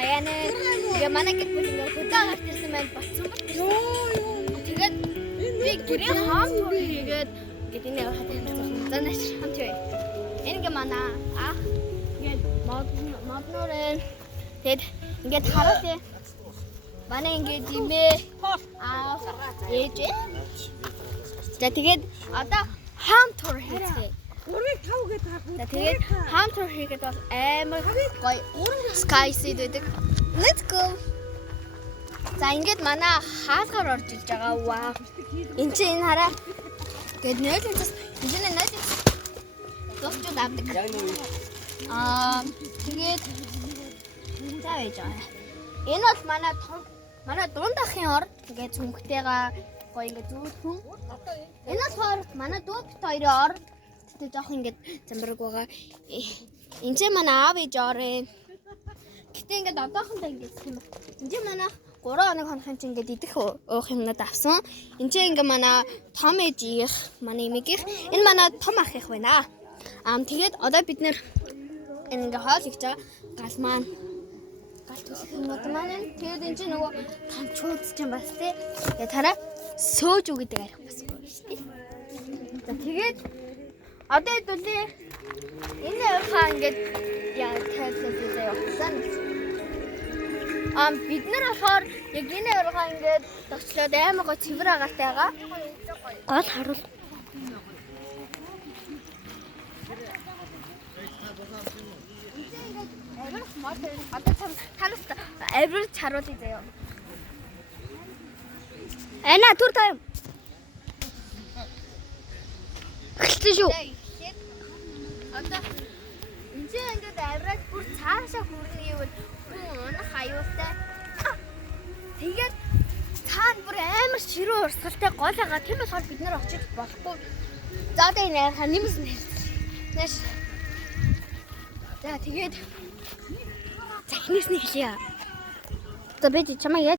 баяна. Тэгээ манай гэр бүл ингээ хөдөө гарт ирсэн байл болцсон бол. Тэгээд би гэрээ хаан тур хийгээд гэдэг энэ хатан занаач хамт бай. Энэ ингээ манай ах ингээд моднорын тэгэд ингээд харуулъя. Манай ингээд димээ ээж. За тэгээд одоо хаан тур хийцгээе. Урыг тав гэдэг хаа. Тэгээд хаан тур хийгээд бол амар гоё sky-сид байдаг. Let's go. За ингээд манай хаалгаар орж иж байгаа. Вау. Энд чинь энэ хараа. Гэт нойлонцос энэ нойлонцос зогчод авдаг. Тэгээд за байж байгаа. Энэ бол манай дунд ахын ор ингээд цүнхтэйгээ гоё ингээд зүүхэн. Энэ болохоор манай дүү бит хоёрын ор. Тэг жоох ингээд замбарг байгаа. Энд чинь манай аав ээж орын. Гэтэ ингээд одоохондоо ингээд юм. Энд чинь манай 3 хоног хонохын чинь ингээд идэх уух юмнууд авсан. Энд чинь ингээд манай том ээж их, манай эмээгийнх. Энэ манай том ах их байна. Тэгээд одоо бид нэр ингээд хоол хийж байгаа. Гал маань гал төлөх юмнууд маань. Тэгээд энэ чинь нөгөө томчууд чинь бас тий. Тэгээд тараа сөөж үү гэдэг арих бас байна шүү дээ. За тэгээд одоо хэдүүлээ энэ хаа ингээд яа тавьлаа явуулсан. Бид нар болохоор яг энэ ургаа ингээд тогтлоод аймаг го цэвэр агаартай байгаа. Гол харуул. Одоо танаас авирч харуулъя заяа. Эна түр тайм. Эхэлсэн шүү. Одоо энэ ингээд авираад бүр цаашаа хүрнэ гэвэл хүн хаюултай. Тэгээд цаана бүр амар ширүү урсгалтай гол байгаа. Тийм болохоор бид нар очиж болохгүй. За одоо энэ ханимс нэр. За тэгээд захнаас нь хэлье. За бид чамаа яа